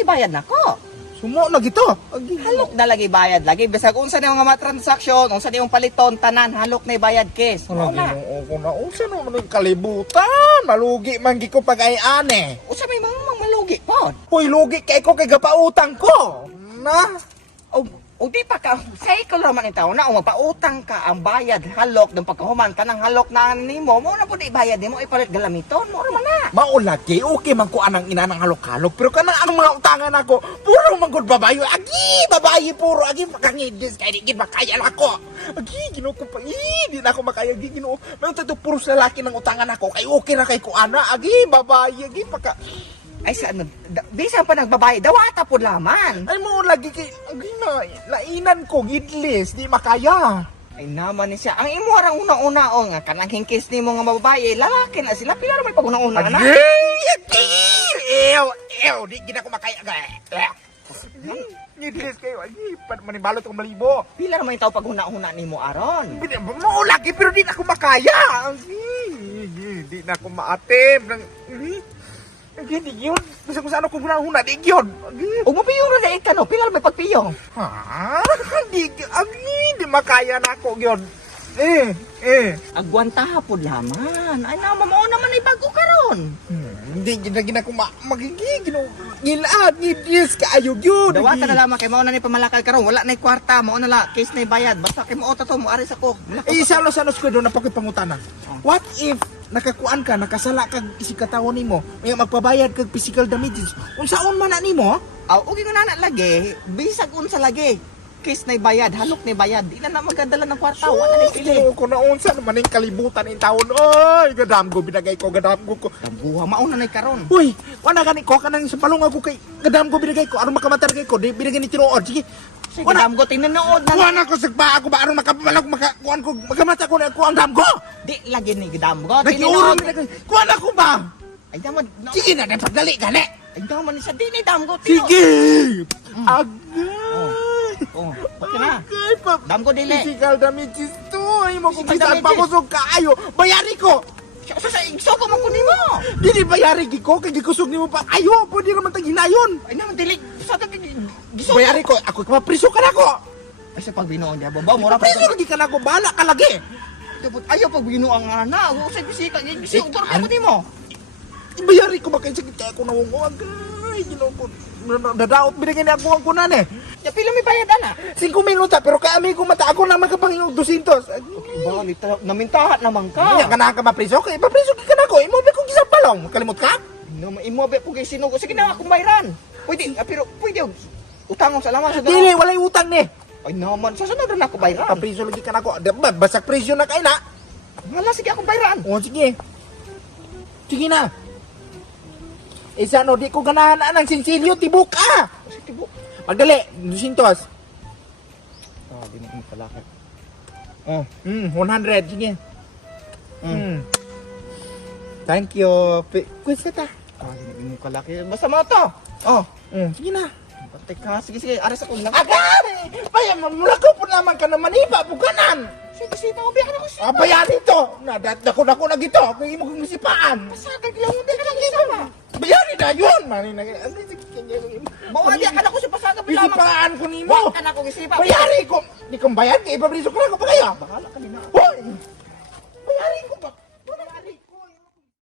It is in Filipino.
ni bayad nako. Sumo na gito. Halok na lagi bayad lagi. Bisag unsa ni mga transaksyon, unsa ni yung paliton tanan, halok na bayad kes. Wala ko na. Unsa no man kalibutan? Malugi man gi ko pag ay ane. Unsa may mga malugi pod. Hoy, lugi kay ko kay gapautang ko. Na. O di pa ka, cycle raman itaw na, o magpautang ka ang bayad, halok, ng pagkahuman ka ng halok na nimo, mo na po di bayad nimo, ipalit galamiton, mo naman na. Maulagi, okay man ko anang ina ng halok-halok, pero kanang ang mga utangan ako, puro manggod babayo, agi, babayi puro, agi, makangidis, kaya di makaya ako. Agi, ginoo ko pa, di na ako makaya, agi, ginoo. May ito puro sa laki ng utangan ako, kay okay na kay ko ana, agi, babayi, agi, paka... Ay saan, bisan pa nagbabae, dawata po laman. Ay mo, lagi kay, agi na, lainan ko, gidlis, di makaya. Ay naman ni siya, ang imo arang una-una o nga, kanang hingkis ni mga babae, lalaki na sila, pila may pag-una-una na. Agi, ew, di gina ko makaya, gidlis kayo, agi, manibalot kong malibo. Pila naman itaw pag-una-una ni mo aron. Mo lagi, pero di na ako makaya. Di na ako maatim. Hindi yun. Bisa kung saan ako huna-huna, di yun. O mo piyong na ka no, pila may pagpiyong. Ha? Di makaya na ako yun. Agwanta po laman. Ay naman mo naman ay bago karon. Hindi gina ko magiging gilaad ni Dios kaayo yun. Dawata na lamang kay mao na ni pamalakay karon, wala na kwarta, mao na la case na bayad. Basta kay mao to mo ari sa ko. Salos ko doon na pakipangutana. What if nakakuan ka, nakasala kag isikatawon nimo, may magpabayad kag physical damages. Unsaon man na nimo? Aw, ugi nga na lagi, bisag unsa lagi. Case na bayad, halok na bayad. Di na magadala ng kwarta, wala na pili. Ko na unsa naman yung kalibutan in taon. Oy, gadamgo binagay ko, gadamgo ko. Dambuha, mauna na karon. Uy, wala gani ko kanang sa palong ako kay gadamgo binagay ko. Aron makamatar kay ko, di binagay ni tinuod. Sige. Sige, damgo tinanood na. Kuan ako sagpa ako ba aron makapabalog makakuan ko makamata ko na ako ang damgo. Di lagi ni damgo Nagiuron tinanood. Kuan ako ba? Ay naman. Sige na, pagdali gani. Ay naman ni sa di ni damgo tinanood. Sige. Agay. Oh, okay na. Okay, pa. Damgo dili. Physical damages to. Ay mo kung Physical bisan damages. pakusog kaayo. Bayari ko. Sa igso ko man kunin mo. Dili bayari ko kay gikusog nimo pa. Ayo, pwede naman tag hinayon. Ay naman dili. Sa tag giso. Bayari ko, ako mapriso ka na ko. Ay sa pagbinuon niya, babaw mo ra pa. Mapriso lagi ka na ko, bahala ka lagi. Ayaw pagbinuon nga na. Wa sa bisita, giso ugor ka nimo. Bayari ko makay sakit kay ako nawong agay. Ginoo ko. Dadaot binigay ni ako ang kunan eh. Ya pila may bayad ana. 5 minuta pero kay ami ko mata ako na magkapangin 200. Bali namintahat naman ka. Nya kana ka mapriso kay mapriso ka na ko. Imo ba ko gisang palong? Kalimot ka? No, imobe po kay sinugo. Sige na akong bayran. Pwede, pero pwede utangon sa laman sa Dili walay utang ni. Ay naman, sa sunod na ako bayran. Papriso lagi ka na ko. Basak presyo na kay na. Wala sige akong bayran. O sige. Sige na. Isa no, di ko ganahan na ng sinsilyo, tibok ka! Sige tibo. Magdali, 200. Ah, di mo palakad. 100, sige. Thank you. Kuwes ta. Ah, di mo kalaki. Basta mo to. Oh, Sige na. patay ka. Sige, aras ako lang. Agad! Paya, mamulakaw po naman ka naman iba, bukanan! Sige, sita ko biya na ko siya. Bayan ito! Nadako na gito, kung imo kong isipaan! Pasagad lang mo, di ka lang isama. Bayarin na yun! Bawa di ka na ko siya pasagad lamang. Isipaan ko nimo! Wa ka na ko isipa. Bayari ko! Di kong bayad, kaya ipabriso ko na ko pa kayo! Bahala ka din na. Hoy! Bayarin ko ba?